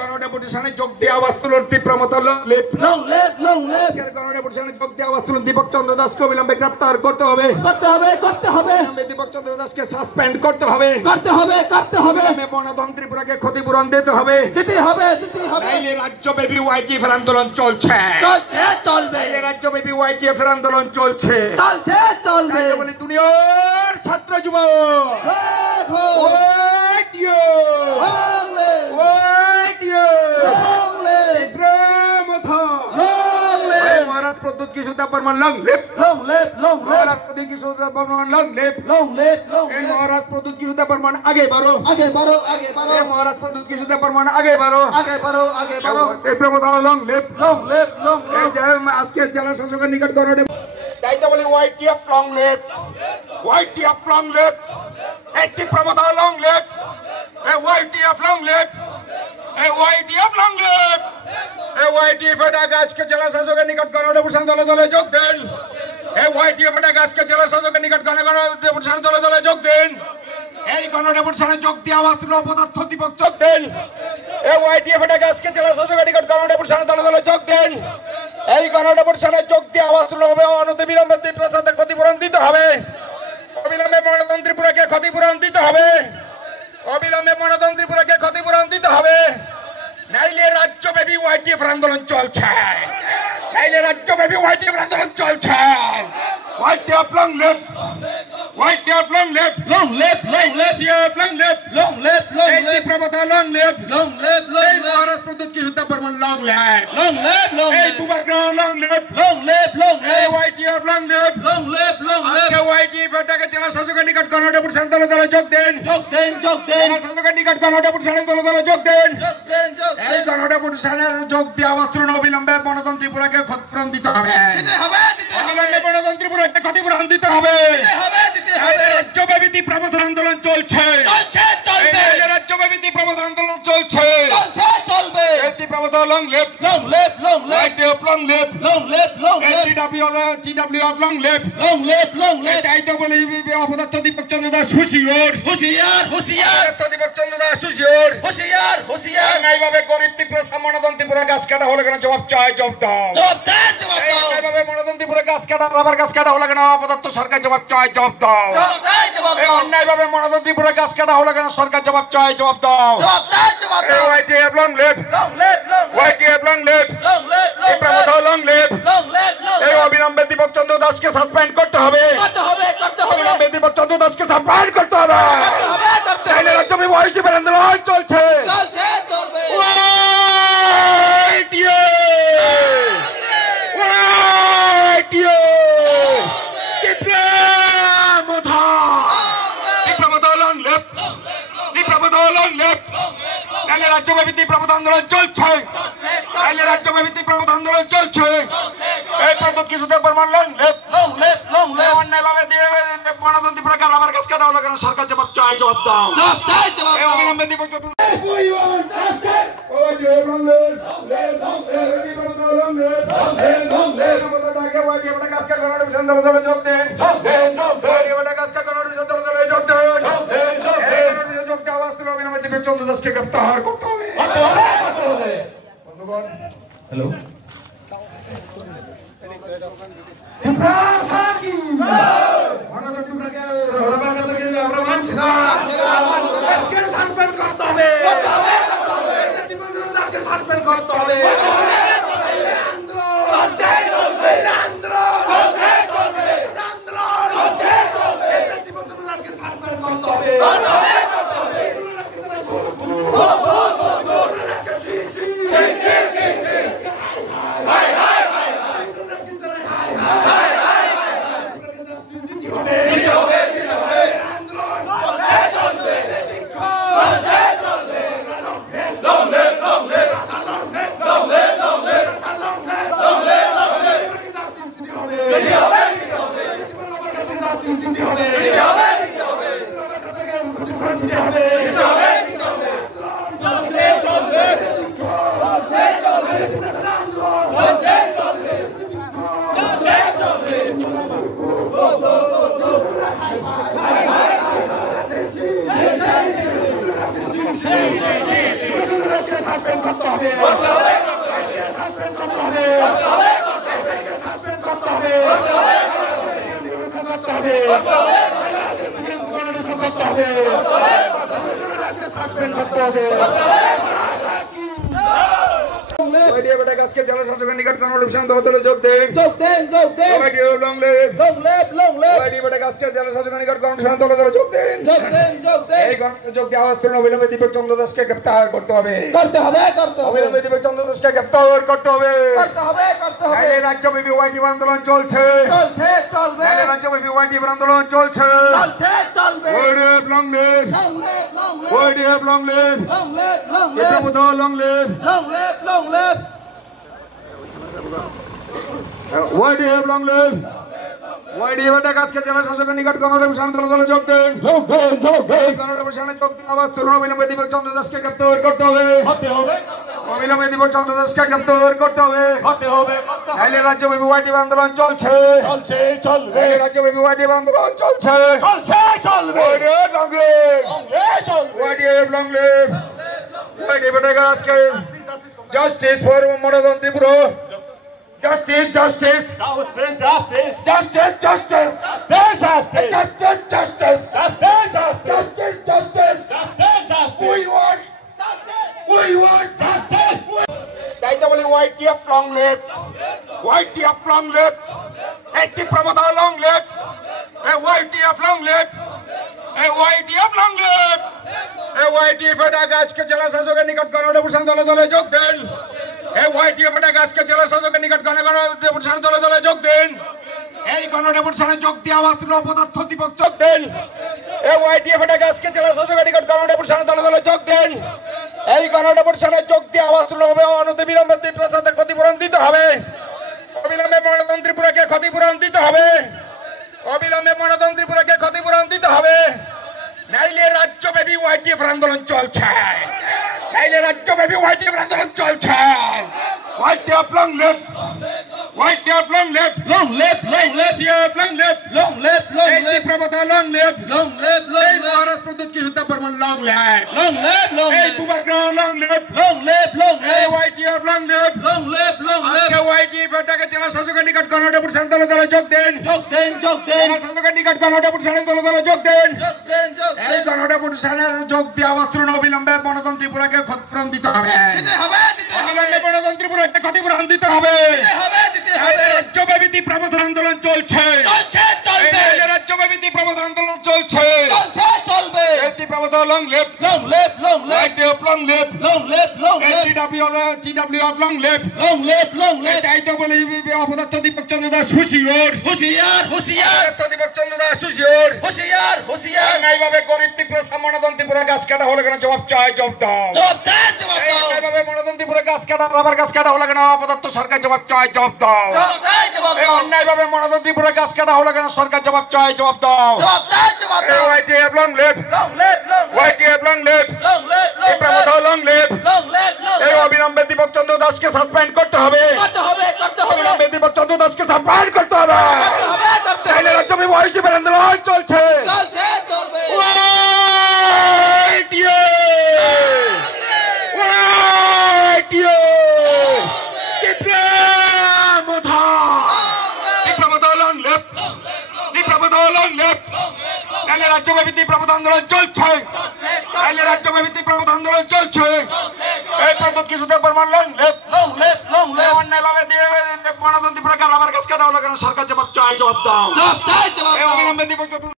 গণডেপুটেশনে যোগ দিয়ে আওয়াজ তুলুন তীব্রমত গণডেপুটেশনে যোগ দিয়ে আওয়াজ তুলুন দীপক চন্দ্র দাসকে অবিলম্বে গ্রেপ্তার করতে হবে দীপক চন্দ্র দাসকে সাসপেন্ড করতে হবে ময়নাতদন্ত ত্রিপুরাকে ক্ষতিপূরণ দিতে হবে রাজ্যব্যাপী ওয়াইটিএফ আন্দোলন চলছে রাজ্যব্যাপী ওয়াইটিএফ আন্দোলন চলছে বলি দুনিয়ার ছাত্র যুবক महाराज प्रद्युत किशोर परमान लंग लेप महाराज प्रद्युत किशोर परमान लंग लेप महाराज प्रद्युत किशोर परमान आगे बढ़ो महाराज प्रद्युत किशोर परमान आगे बढ़ो लंग लेप आज के जन शासक निकट करो दायित्व बोली वाईटीएफ लंग लेप একটি প্রমোদা লং লেপ ওয়াইটিএফ লং লেপ ওয়াইটিএফ লং লেপ ওয়াইটিএফ এটা আজকে জেলা শাসকের নিকট গণডেপুটেশন দলে দলে যোগ দেন ওয়াইটিএফ এটা আজকে জেলা শাসকের নিকট গণডেপুটেশন দলে দলে যোগ দেন এই গণডেপুটেশনে যোগ দিয়ে আওয়াজ তুলো পদার্থ দীপক যোগ দেন ওয়াইটিএফ এটা আজকে জেলা শাসকের নিকট গণডেপুটেশন দলে দলে যোগ দেন এই গণডেপুটেশনে যোগ দিয়ে আওয়াজ তুলো হবে অনতি বিলম্বে প্রশাসনের ক্ষতিপূরণ দিতে হবে অবিলম্বে ময়নাতদন্ত ত্রিপুরাকে ক্ষতিপূরণ দিতে হবে নাইলে রাজ্যব্যাপী ওয়াইটিএফ আন্দোলন চলছে ওয়াইটিএফ লং লেপ প্রমোদা লং লেপ মহারাজ প্রদ্যুৎ কিশোর দেববর্মন লং লেপ উপগ্রহ লং লেপ ওয়াইটিএফ লং লেপ ওয়াইটিএফ এটাকে জেলা শাসকের নিকট গণডেপুটেশন দলে দলে যোগ দেন জেলা শাসকের নিকট গণডেপুটেশনের দলে দলে যোগ দেন এই গণডেপুটেশনের যোগ দিয়ে আওয়াজ তুলুন অবিলম্বে ময়নাতদন্ত ত্রিপুরাকে ক্ষতিপূরণ দিতে হবে ময়নাতদন্ত ত্রিপুরাকে ক্ষতিপূরণ দিতে হবে রাজ্যব্যাপী তীব্রমত আন্দোলন চলছে রাজ্যব্যাপী তীব্রমত আন্দোলন চলছে তীব্রমত লং লেপ ওয়াইটিএফ লং লেপ টিডব্লিউএফ লং লেপ দায়িত্ব বলি অপদার্থ দীপক চন্দ্র দাস হুঁশিয়ার দীপক চন্দ্র দাস হুঁশিয়ার নাইভাবে গরিব ত্রিপুরা ময়নাতদন্ত ত্রিপুরা গাছ কাটা হলে কেন জবাব চাই জবাব দাও নাইভাবে ময়নাতদন্ত ত্রিপুরা গাছ কাটা রাবার গাছ কাটা হলে কেন অপদার্থ সরকার জবাব চাই জবাব দাও অন্যায়ভাবে ময়নাতদন্ত ত্রিপুরা গাছ কাটা হলে কেন সরকার জবাব চাই জবাব দাও ওয়াইটিএফ লং লেপ এই অবিলম্বে দীপক চন্দ্র দাসকে সাসপেন্ড করতে হবে অবিলম্বে দীপক চন্দ্র দাসকে সাসপেন্ড করতে হবে রাজ্যব্যাপী ওয়াইটিএফ আন্দোলন চলছে রাজ্যব্যাপী তীব্রমত আন্দোলন চলছে এই প্রদ্যুৎ কিশোর দেববর্মন লং লেপ অন্যায়ভাবে ময়নাতদন্ত ত্রিপুরাকে রাবার গাছ কাটা হলো কেন সরকার জবাব চাই জবাব দাও অবিলম্বে দীপক চন্দ্র চন্দ্র দাসকে গ্রেফতার করতে হবে হ্যালো আমরা মানছি না সাসপেন্ড করতে হবে সাসপেন্ড করতে হবে হবে সাসপেন্ড করতে হবে সাসপেন্ড করতে হবে সাসপেন্ড করতে হবে জেলা শাসকের নিকট কর্মসূচি দলে যোগ দেন জেলা শাসকের নিকট কর্মসূচি দলে যোগ দেন এই যোগ দিয়ে আওয়াজ তুলুন অবিলম্বে দীপক চন্দ্র দাসকে গ্রেফতার করতে হবে অবিলম্বে দীপক চন্দ্র দাসকে গ্রেফতার করতে হবে রাজ্যব্যাপী ওয়াইটি আন্দোলন চলছে রাজ্যব্যাপী ওয়াইটি আন্দোলন চলছে জেলা শাসকের নিকট গণঅধিবেশন দলে যোগ দেন গণঅধিবেশনে যোগ দিন আওয়াজ তুলুন অবিলম্বে দীপক চন্দ্র দাসকে গ্রেফতার করতে হবে অবিলম্বে দীপক চন্দ্র দাসকে গ্রেফতার করতে হবে নাইলে রাজ্যব্যাপী ওয়াইটি আন্দোলন চলছে রাজ্যব্যাপী ওয়াইটি আন্দোলন চলছে Justice for Manadan Tripura. Justice. Justice. We want justice. Taita boli white tear long left. White tear long left. Eti Pramada long left. A white tear long left. A white tear long left. A white tear fata gajke jela shasoker nikat গণঅধিবেশন দলে যোগ দেন এই white tear fata gajke jela shasoker nikat গণঅধিবেশন দলে যোগ দেন এই গণঅধিবেশনে যোগ দিয়ে আওয়াজ তুলুন পদার্থ দীপক যোগ দেন এই white tear fata gajke jela shasoker nikat গণঅধিবেশন দলে যোগ দেন এই গণঅধিবেশনে যোগ দিয়ে আওয়াজ তুলুন অনতিবিলম্বে প্রশাসনের ক্ষতিপূরণ দিতে হবে অবিলম্বে মনোনয়ন ত্রিপুরাকে ক্ষতিপূরণ দিতে হবে অবিলম্বে মনোনয়ন ত্রিপুরাকে ক্ষতিপূরণ দিতে হবে নাইলে রাজ্যব্যাপী ওয়াইটি আন্দোলন চলছে নাইলে রাজ্যব্যাপী ওয়াইটি আন্দোলন চলছে white tape long left white tape long left long left long left এই প্রবতা লং লেফট এই মহারাজ প্রদত্ত কি হত্যা পরমান লং লেফট এই পুবাগ্রহ লং লেফট এই হোয়াইট টেপ লং লেফট আজকে ওয়াইটি ফটাকে জেলা শাসকের নিকট গণঅধিবেশন দলে যোগ দেন জেলা শাসকের নিকট গণঅধিবেশন দলে যোগ দেন এই গণঅধিবেশনের যোগ দিয়ে আওয়াজ তুলুন অবিলম্বে মনোনয়ন ত্রিপুরাকে ক্ষতিপূরণ দিতে হবে অবিলম্বে মনোনয়ন ত্রিপুরাকে ক্ষতিপূরণ দিতে হবে রাজ্যব্যাপী প্রবর্তন আন্দোলন চলছে রাজ্যব্যাপী প্রবর্তন আন্দোলন চলছে এই প্রবর্তন long left long left TW of long left দায়িত্ব বলে অপদার্থ দীপক চন্দ্র দাস হুঁশিয়ার দীপক চন্দ্র দাস হুঁশিয়ার নাইভাবে গরিব ত্রিপুরা মনোনয়ন ত্রিপুরা গাছ কাটা হলে কেন জবাব চাই জবাব দাও নাইভাবে মনোনয়ন ত্রিপুরা গাছ কাটা রাবার গাছ কাটা হলে কেন অপদার্থ সরকার জবাব চাই জবাব দাও অন্যায়ভাবে মনোনয়ন ত্রিপুরা গাছ কাটা হলে কেন সরকার জবাব চাই জবাব দাও অবিলম্বে দীপক চন্দ্র দাসকে সাসপেন্ড করতে হবে অবিলম্বে দীপক চন্দ্র দাসকে সাসপেন্ড করতে হবে রাজ্যব্যাপী ওয়াইটি আন্দোলন চলছে রাজ্যব্যাপী প্রবর্তন আন্দোলন চলছে রাজ্যব্যাপী প্রবর্তন আন্দোলন চলছে এই প্রদত্ত কিছুতে প্রমাণ অন্যায়ভাবে দিয়ে মনোনয়ন ত্রিপুরা রাবার গাছ কাটা হলো কেন সরকার জবাব চাই জবাব দাও অবিলম্বে দীপক